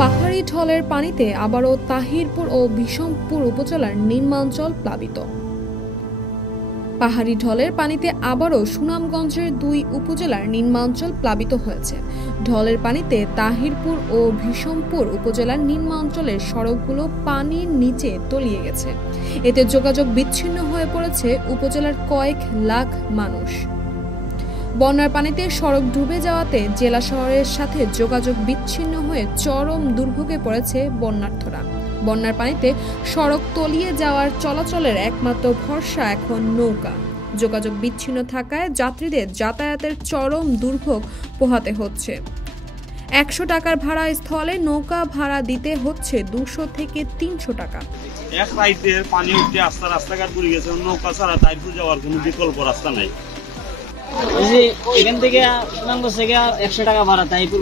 পাহাড়ি ঢলের পানিতে আবারও তাহিরপুর ও বিষমপুর উপজেলার নিম্নাঞ্চল প্লাবিত। পাহাড়ি ঢলের পানিতে আবারও সুনামগঞ্জের 2 উপজেলার নিম্নাঞ্চল প্লাবিত হয়েছে। ঢলের পানিতে তাহিরপুর ও বিষমপুর উপজেলার নিম্নাঞ্চলের সড়কগুলো পানির নিচে তলিয়ে গেছে। এতে যোগাযোগ বিচ্ছিন্ন হয়ে পড়েছে উপজেলার কয়েক লাখ মানুষ। বন্যার পানিতে সড়ক ডুবে যাওয়াতে জেলা শহরের সাথে যোগাযোগ বিচ্ছিন্ন হয়ে চরম দুর্ভোগে পড়েছে বন্যার্থরা। বন্যার পানিতে সড়ক তলিয়ে যাওয়ার চলাচলের একমাত্র ভরসা এখন নৌকা। যোগাযোগ বিচ্ছিন্ন থাকায় যাত্রীদের যাতায়াতের চরম দুর্ভোগ পোহাতে হচ্ছে। 100 টাকার ভাড়া স্থলে নৌকা ভাড়া দিতে হচ্ছে 200 থেকে 300 টাকা। এক রাইতের পানি উঠে রাস্তাঘাট পুড়ে গেছে, নৌকা ছাড়া তাইরপুর যাওয়ার কোনো বিকল্প রাস্তা নাই। এখান থেকে 100 টাকা ভাড়া, তাইপুর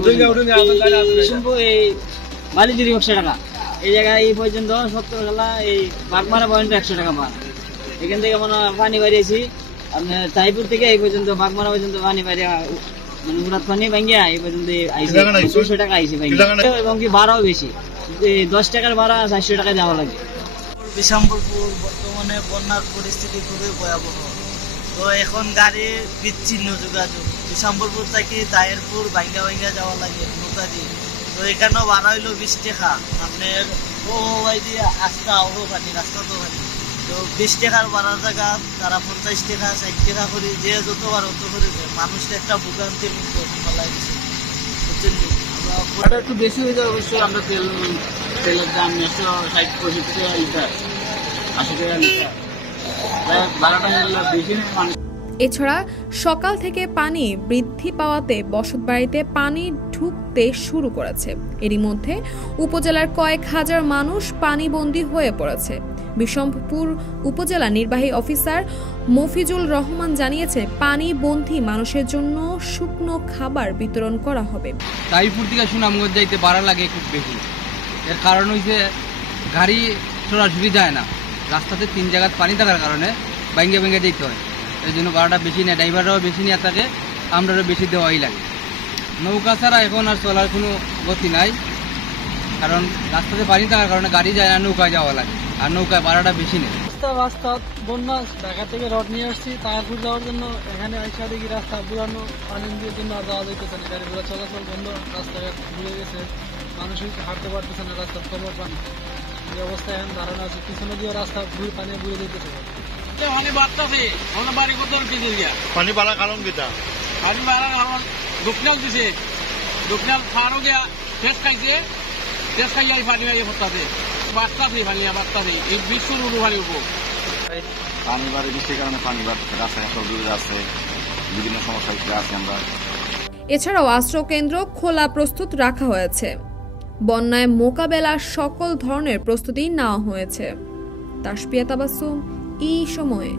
এই বালিজুরি 100 টাকা, এই জায়গায় এই পর্যন্ত 70 টাকা, এই বাগমারা পর্যন্ত 100 টাকা ভাড়া। এখান থেকে মনে পানি বাড়িয়েছি আপনার তাইপুর থেকে এই পর্যন্ত বাগমারা পর্যন্ত পানি বাড়িয়ে মানে মুরাদ পানি ভাঙ্গিয়া এই পর্যন্ত 200 টাকা আইসি এবং কি ভাড়াও বেশি, 10 টাকার ভাড়া 400 টাকা দেওয়া লাগে। বিষমপুর বর্তমানে বন্যার পরিস্থিতি খুবই ভয়াবহ। তো এখন গাড়ির বিচ্ছিন্ন যোগাযোগ, বিষমপুর থেকে তাহিরপুর ভাঙ্গা যাওয়া লাগে নৌকা দিয়ে। তো এখানেও ভাড়া হইলো 20 টাকা, আপনার ও দিয়ে আস্তা ও পানি রাস্তা তো পানি। তো 20 টাকার ভাড়ার জায়গা তারা 50 টাকা 60 টাকা করে যে যতবার অত করে দেয়, মানুষের একটা ভোগান্তির মধ্যে ফেলা গেছে। একটু বেশি হয়ে যায় অবশ্যই। আমরা তেলের দাম 160-165 টাকা লিটার, 80 টাকা লিটার, 12 টাকা বেশি নেই মানুষ। এছাড়া সকাল থেকে পানি বৃদ্ধি পাওয়াতে বসতবাড়িতে পানি ঢুকতে শুরু করেছে। এরই মধ্যে উপজেলার কয়েক হাজার মানুষ পানিবন্দী হয়ে পড়েছে। বিষমপুর উপজেলা নির্বাহী অফিসার মফিজুল রহমান জানিয়েছে, পানিবন্দী মানুষের জন্য শুকনো খাবার বিতরণ করা হবে। তাহিরপুর থেকে সুনামগঞ্জ যাইতে ভাড়া লাগে খুব বেশি। এর কারণ হইছে গাড়ি সরাসরি যায় না, রাস্তাতে 3 জায়গায় পানি থাকার কারণে ভাঙ্গে যেতে হয়। এই জন্য ভাড়াটা বেশি নেয়, ড্রাইভাররাও বেশি নিয়ে থাকে, আমরাও বেশি দেওয়াই লাগে। নৌকা ছাড়া এখন আর চলার কোনো গতি নাই, কারণ রাস্তাতে পানি থাকার কারণে গাড়ি যায় না, নৌকায় যাওয়া লাগে, আর নৌকায় ভাড়াটা বেশি নেয়। রাস্তা বন্যা, ঢাকা থেকে রড নিয়ে আসছি তাহিরপুর যাওয়ার জন্য। এখানে আইসা দেখি রাস্তা পুরানো, পানি দিয়ে জন্য আর যাওয়া যাইতেছে না, গাড়ি ঘোড়া চলাচল বন্ধ, রাস্তাঘাট ঘুরে গেছে, মানুষ হাঁটতে পারতেছে না, রাস্তার খবর পানি। এই অবস্থায় এখন ধারণা আছে পিছনে দিয়ে রাস্তা পানি ঘুরে যেতেছে। পানি বাড়ার কারণ কিটা? পানি বাড়ার কারণ দক্ষিণাল দিছে, দক্ষিণাল খাওয়ারও গিয়া শেষ খাইছে, শেষ খাইয়া এই পানি বাড়িয়ে হতাছে, বাড়তাছে পানি বাড়তাছে, এই বিশ্বর উড়ু পানি উঠবো। পানি বাড়ে, বৃষ্টির কারণে পানি বাড়ছে, রাস্তাঘাট সব ডুবে যাচ্ছে, বিভিন্ন সমস্যা আছে আমরা। এছাড়াও আশ্রয় কেন্দ্র খোলা প্রস্তুত রাখা হয়েছে। বন্যায় মোকাবেলার সকল ধরনের প্রস্তুতি নেওয়া হয়েছে। তাসপিয়া তাবাসসুম, এই সময়ে।